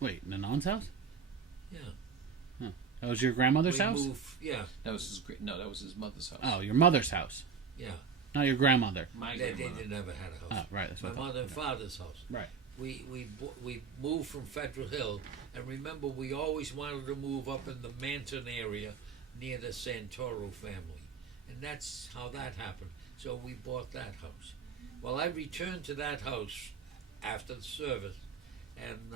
Wait, in the non's house? Yeah. Huh. That was your grandmother's house? Yeah. That was his no. That was his mother's house. Oh, your mother's house. Yeah. Not your grandmother. My They grandmother. never had a house. Oh, right. That's My what I thought. mother and father's house. Right. We moved from Federal Hill, and remember, we always wanted to move up in the Manton area near the Santoro family, and that's how that happened. So we bought that house. Well, I returned to that house after the service, and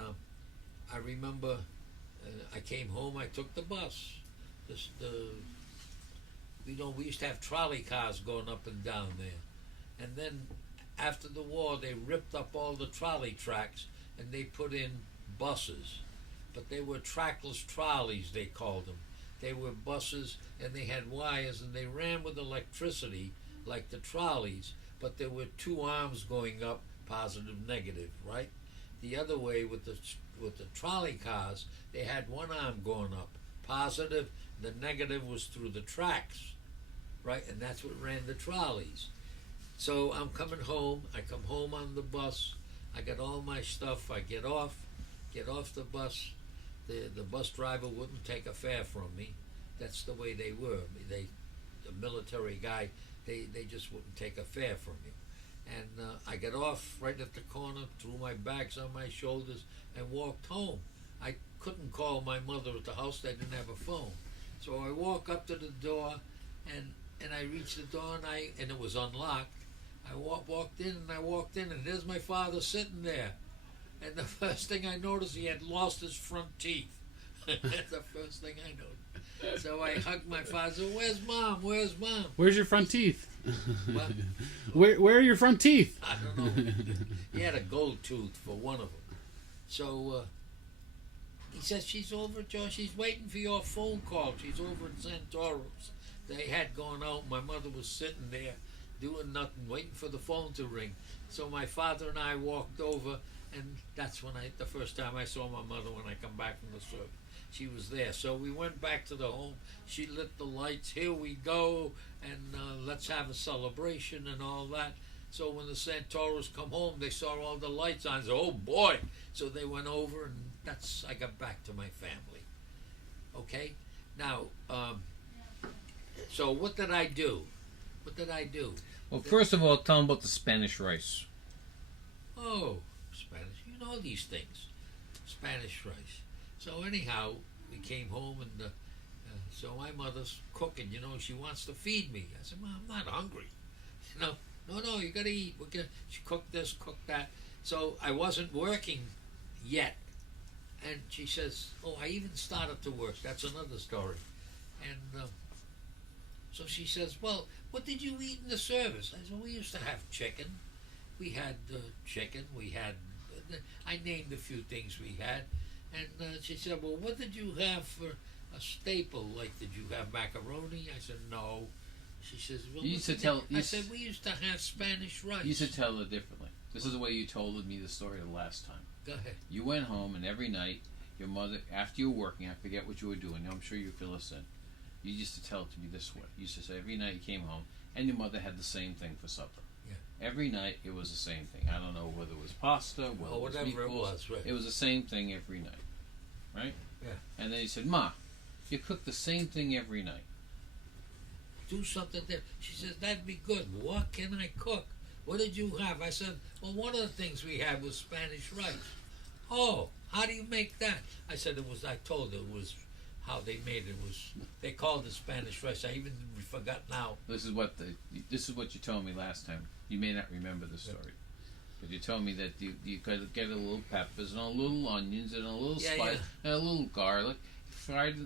I remember I came home. I took the bus. We used to have trolley cars going up and down there, and then after the war, they ripped up all the trolley tracks and they put in buses. But they were trackless trolleys, they called them. They were buses and they had wires and they ran with electricity like the trolleys, but there were two arms going up, positive, negative, right? The other way with the trolley cars, they had one arm going up, positive, the negative was through the tracks, right? And that's what ran the trolleys. So I'm coming home. I come home on the bus. I got all my stuff. I get off the bus. The bus driver wouldn't take a fare from me. That's the way they were. The military guy, they just wouldn't take a fare from you. And I got off right at the corner, threw my bags on my shoulders, and walked home. I couldn't call my mother at the house. They didn't have a phone. So I walk up to the door, and I reached the door, and it was unlocked. I walked in, and there's my father sitting there. And the first thing I noticed, he had lost his front teeth. That's the first thing I noticed. So I hugged my father. Said, "Where's mom? Where's mom?" Where's your front teeth? What? Where are your front teeth? I don't know. He had a gold tooth for one of them. So he says, "She's over, Joe. She's waiting for your phone call. She's over at Santoro's." They had gone out. My mother was sitting there doing nothing, waiting for the phone to ring. So my father and I walked over, and that's when the first time I saw my mother when I come back from the service. She was there. So we went back to the home. She lit the lights. Here we go, and let's have a celebration and all that. So when the Santoros come home, they saw all the lights on. Said, "Oh boy!" So they went over, and I got back to my family. Okay, now, so what did I do? Well, first of all, tell them about the Spanish rice. Oh, Spanish. You know these things. Spanish rice. So anyhow, we came home, and so my mother's cooking. She wants to feed me. I said, "Mom, I'm not hungry." No, you got to eat. She cooked this, cooked that. So I wasn't working yet. And she says, "Oh, I even started to work." That's another story. And so she says, "Well, what did you eat in the service?" I said, "Well, we used to have chicken. We had chicken. We had, I named a few things we had." And she said, "Well, what did you have for a staple? Like, did you have macaroni?" I said, "No." She says, "Well, You used to tell. I said, "We used to have Spanish rice." You should tell it differently. This is the way you told me the story the last time. Go ahead. You went home, and every night, your mother, after you were working, I forget what you were doing. I'm sure you fill us in. You used to tell it to me this way. You used to say every night you came home, and your mother had the same thing for supper. Yeah. Every night it was the same thing. I don't know whether it was pasta, whether it was whatever it meatballs. was, right. It was the same thing every night, right? Yeah. And then he said, "Ma, you cook the same thing every night." Do something there. She says, "That'd be good. What can I cook? What did you have?" I said, "Well, one of the things we had was Spanish rice." "Oh, how do you make that?" I said, I told her it was how they made it. They called it Spanish rice. I even forgot now. This is what you told me last time. You may not remember the story, but you told me that you got to get a little peppers and a little onions and a little spice and a little garlic.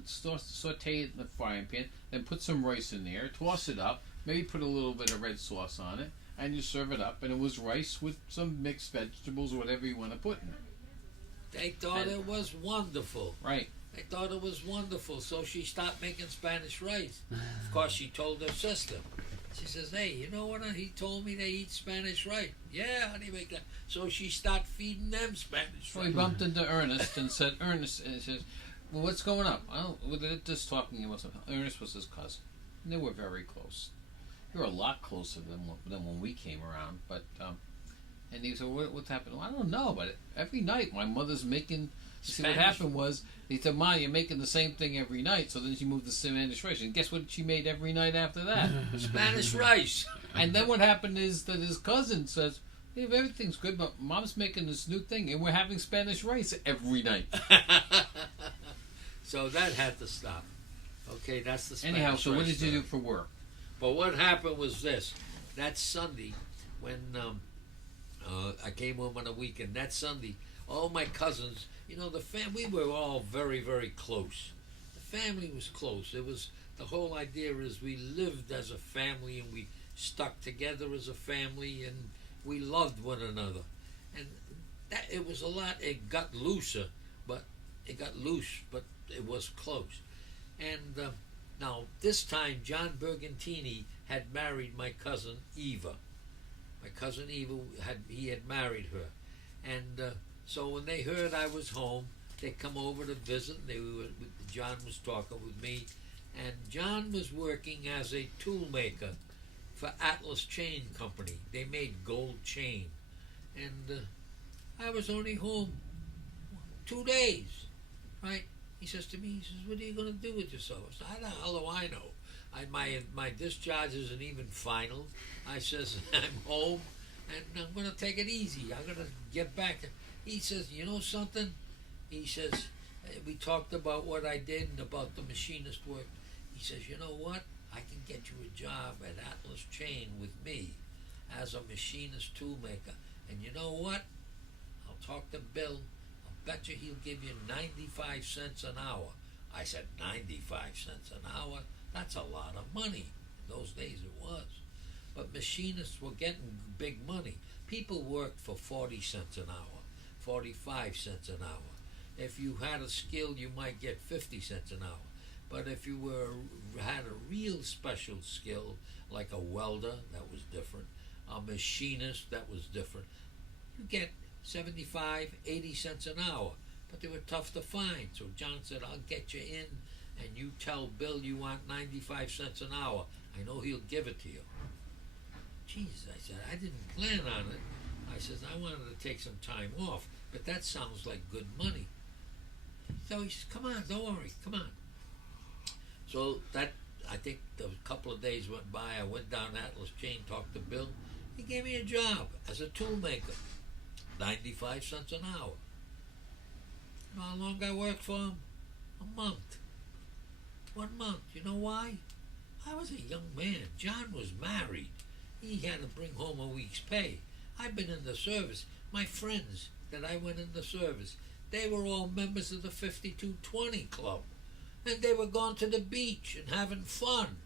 Saute it in the frying pan, then put some rice in there, toss it up, maybe put a little bit of red sauce on it, and you serve it up. And it was rice with some mixed vegetables, whatever you want to put in it. They thought it was wonderful. Right. They thought it was wonderful, so she stopped making Spanish rice. Of course, she told her sister. She says, "Hey, you know what? He told me they eat Spanish rice." "Yeah, how do you make that?" So she started feeding them Spanish So rice. we bumped into Ernest and said, "Ernest," and he says, "Well, what's going up?" They're just talking about something. Ernest was his cousin. And they were very close. They were a lot closer than when we came around. But And he said, what's happening? Well, I don't know, but every night my mother's making. See, what Spanish. happened was, he said, Ma, you're making the same thing every night. So then she moved to Spanish rice. And guess what she made every night after that? Spanish rice. And then what happened is that his cousin says, hey, everything's good, but Mom's making this new thing, and we're having Spanish rice every night. So that had to stop. Okay, that's the Spanish Anyhow, so rice what did you story. do for work? But what happened was this. That Sunday, when I came home on a weekend, that Sunday, all my cousins, you know, we were all very, very close. The family was close. It was, the whole idea is we lived as a family and we stuck together as a family and we loved one another. And that, it was a lot, it got looser, but it was close. And now, this time, John Bergantini had married my cousin Eva. My cousin Eva, he had married her. And so when they heard I was home, they come over to visit. John was talking with me. And John was working as a tool maker for Atlas Chain Company. They made gold chain. And I was only home 2 days, right? He says to me, he says, what are you going to do with yourself? I said, how the hell do I know? My discharge isn't even final. I says, I'm home, and I'm going to take it easy. I'm going to get back. He says, you know something? He says, we talked about what I did and about the machinist work. He says, you know what? I can get you a job at Atlas Chain with me as a machinist tool maker. And you know what? I'll talk to Bill. Bet you he'll give you 95 cents an hour. I said, 95 cents an hour? That's a lot of money. In those days it was. But machinists were getting big money. People worked for 40 cents an hour, 45 cents an hour. If you had a skill, you might get 50 cents an hour. But if you had a real special skill, like a welder, that was different. A machinist, that was different. You get 75, 80 cents an hour, but they were tough to find. So John said, I'll get you in, and you tell Bill you want 95 cents an hour. I know he'll give it to you. Jeez, I said, I didn't plan on it. I said, I wanted to take some time off, but that sounds like good money. So he says, come on, don't worry, come on. So that, I think a couple of days went by. I went down Atlas Chain, talked to Bill. He gave me a job as a tool maker. 95 cents an hour. You know how long I worked for him? A month. 1 month. You know why? I was a young man. John was married. He had to bring home a week's pay. I've been in the service. My friends that I went in the service, they were all members of the 5220 Club. And they were going to the beach and having fun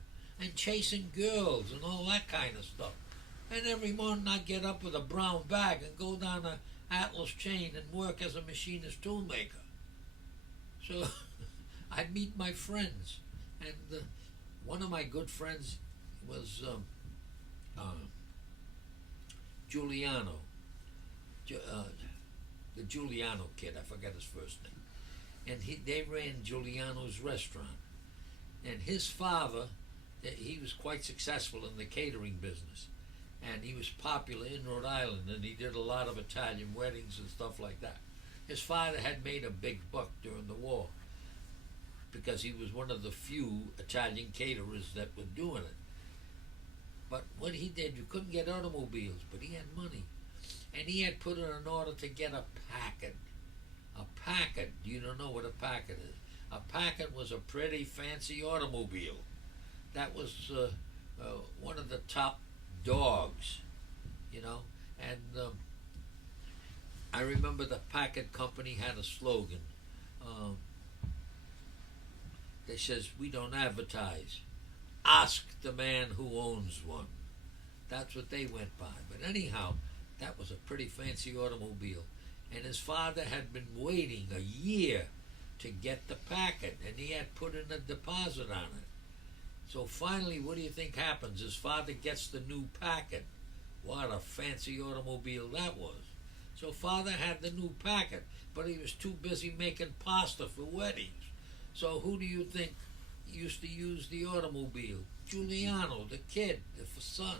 and chasing girls and all that kind of stuff. And every morning I'd get up with a brown bag and go down to Atlas Chain and work as a machinist tool maker. So I'd meet my friends. And one of my good friends was Giuliano. The Giuliano kid, I forget his first name. And they ran Giuliano's restaurant. And his father, he was quite successful in the catering business. And he was popular in Rhode Island, and he did a lot of Italian weddings and stuff like that. His father had made a big buck during the war because he was one of the few Italian caterers that were doing it. But what he did, you couldn't get automobiles, but he had money. And he had put in an order to get a Packard. A Packard, you don't know what a Packard is. A Packard was a pretty fancy automobile. That was one of the top dogs, you know. And I remember the Packard company had a slogan. They says, we don't advertise. Ask the man who owns one. That's what they went by. But anyhow, that was a pretty fancy automobile. And his father had been waiting a year to get the Packard, and he had put in a deposit on it. So finally, what do you think happens? His father gets the new Packard. What a fancy automobile that was. So father had the new Packard, but he was too busy making pasta for weddings. So who do you think used to use the automobile? Giuliano, the kid, the son.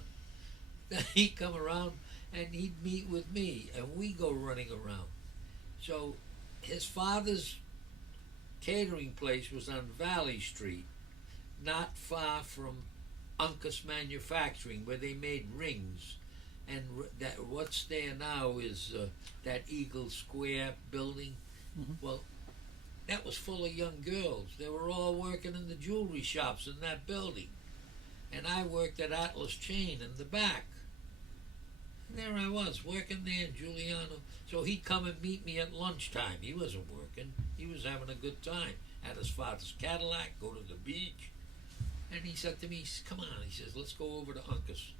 Then he come around and he'd meet with me, and we go running around. So his father's catering place was on Valley Street, not far from Uncas Manufacturing, where they made rings. And that what's there now is that Eagle Square building. Mm-hmm. Well, that was full of young girls. They were all working in the jewelry shops in that building. And I worked at Atlas Chain in the back. And there I was, working there, Giuliano. So he'd come and meet me at lunchtime. He wasn't working. He was having a good time. At his father's Cadillac, go to the beach. And he said to me, come on, he says, let's go over to Uncas.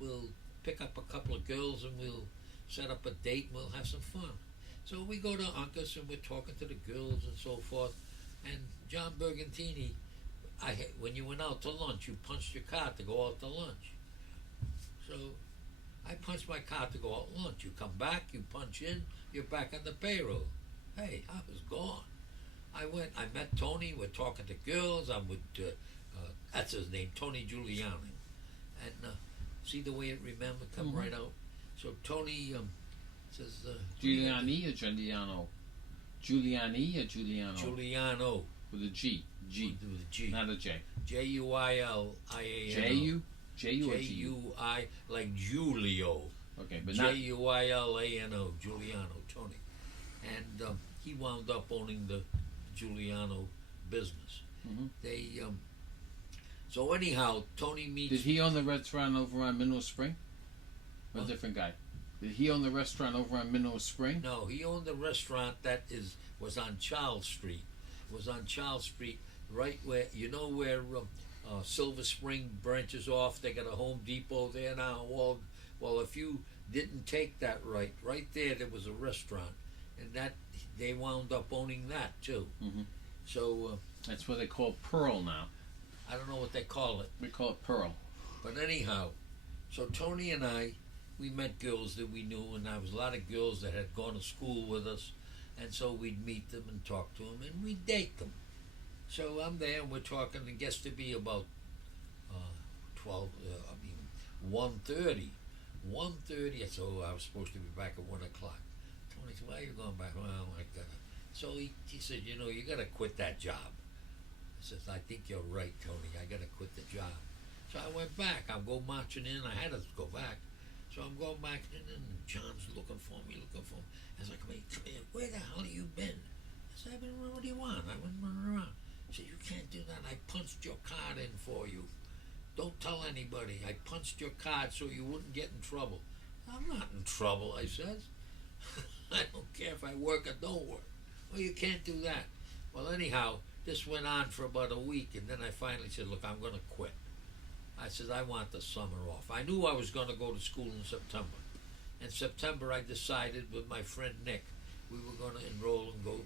We'll pick up a couple of girls and we'll set up a date and we'll have some fun. So we go to Uncas and we're talking to the girls and so forth. And John Bergantini, when you went out to lunch, you punched your card to go out to lunch. So I punched my card to go out to lunch. You come back, you punch in, you're back on the payroll. Hey, I was gone. I met Tony, we're talking to girls, I'm with, that's his name, Tony Giuliani. And see the way it come Mm-hmm. right out? So Tony says... Giuliani or Giuliano? Giuliani or Giuliano? Giuliano. With a G. G. With a G. Not a J. J-U-I-L-I-A-N-O. J-U? J-U or G-U? J-U-I, like Giulio. Okay, but not... J-U-I-L-A-N-O, Giuliano, Tony. And he wound up owning the Giuliano business. Mm-hmm. They, so anyhow, Tony meets... Did he own the restaurant over on Minnow Spring? Or a different guy? Did he own the restaurant over on Minnow Spring? No, he owned the restaurant that was on Charles Street. It was on Charles Street, right where, you know where Silver Spring branches off? They got a Home Depot there now. Well, if you didn't take that right there was a restaurant. And that they wound up owning that too. Mm-hmm. So that's what they call Pearl now. I don't know what they call it. We call it Pearl. But anyhow, so Tony and I, we met girls that we knew, and there was a lot of girls that had gone to school with us, and so we'd meet them and talk to them, and we'd date them. So I'm there, and we're talking. It gets to be about 1:30. 1:30. So I was supposed to be back at 1 o'clock. Tony said, "Why are you going back?" Well, I gotta. So he said, "You know, you gotta quit that job." I said, "I think you're right, Tony. I gotta quit the job." So I went back. I'm go marching in. I had to go back. So I'm going back in, and John's looking for me. I was like, "Come here. Where the hell have you been?" I said, "I've been around. What do you want?" I went running around. He said, "You can't do that. I punched your card in for you. Don't tell anybody. I punched your card so you wouldn't get in trouble." "I'm not in trouble," I said. "I don't care if I work or don't work." "Well, you can't do that." Well, anyhow, this went on for about a week, and then I finally said, "Look, I'm going to quit." I said, "I want the summer off." I knew I was going to go to school in September. In September, I decided with my friend Nick, we were going to enroll and go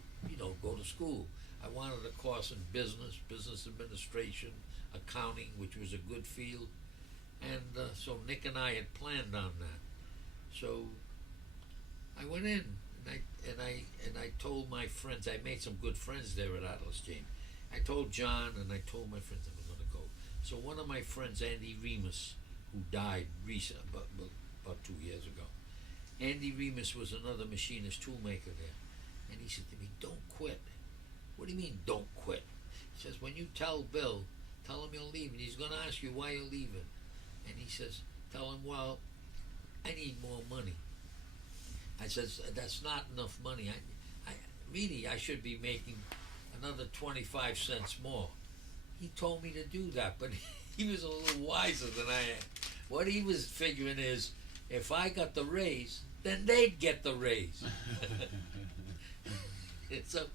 to school. I wanted a course in business administration, accounting, which was a good field. And so Nick and I had planned on that. So I went in, and I told my friends. I made some good friends there at Atlas Chain. I told John, and I told my friends I was going to go. So one of my friends, Andy Remus, who died recently, about 2 years ago. Andy Remus was another machinist toolmaker there. And he said to me, "Don't quit." "What do you mean, don't quit?" He says, "When you tell Bill, tell him you're leaving. He's going to ask you why you're leaving." And he says, "Tell him, well, I need more money." I says, "That's not enough money. I should be making another 25 cents more." He told me to do that, but he was a little wiser than I am. What he was figuring is, if I got the raise, then they'd get the raise. So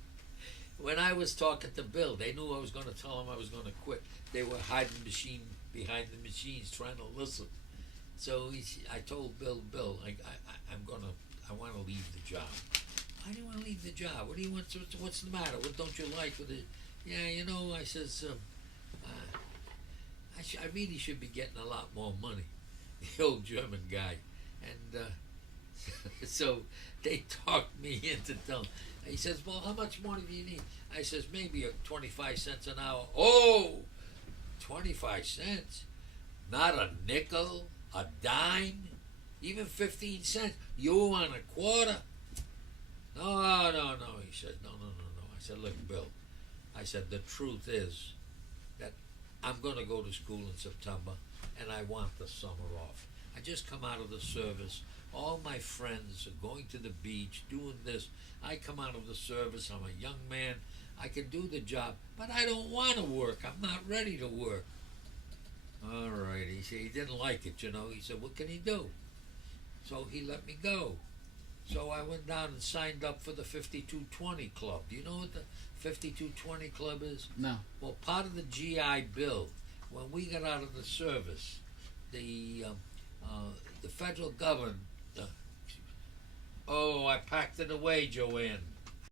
when I was talking to Bill, they knew I was going to tell him I was going to quit. They were hiding behind the machines trying to listen. So I told Bill, I want to leave the job. "Why do you want to leave the job? What do you want? What's the matter? What don't you like with it?" "Yeah, I says, I really should be getting a lot more money." The old German guy. And so they talked me into telling. He says, "Well, how much money do you need?" I says, "Maybe 25 cents an hour." "Oh, 25 cents? Not a nickel? A dime?" even 15 cents. You want a quarter? No, no, no. He said, no. I said, look, Bill. I said, the truth is that I'm going to go to school in September, and I want the summer off. I just come out of the service. All my friends are going to the beach, doing this. I come out of the service. I'm a young man. I can do the job, but I don't want to work. I'm not ready to work. All right. He said he didn't like it, you know. He said, what can he do? So he let me go. So I went down and signed up for the 5220 Club. Do you know what the 5220 Club is? No. Well, part of the GI Bill, when we got out of the service, the federal government... I packed it away, Joanne.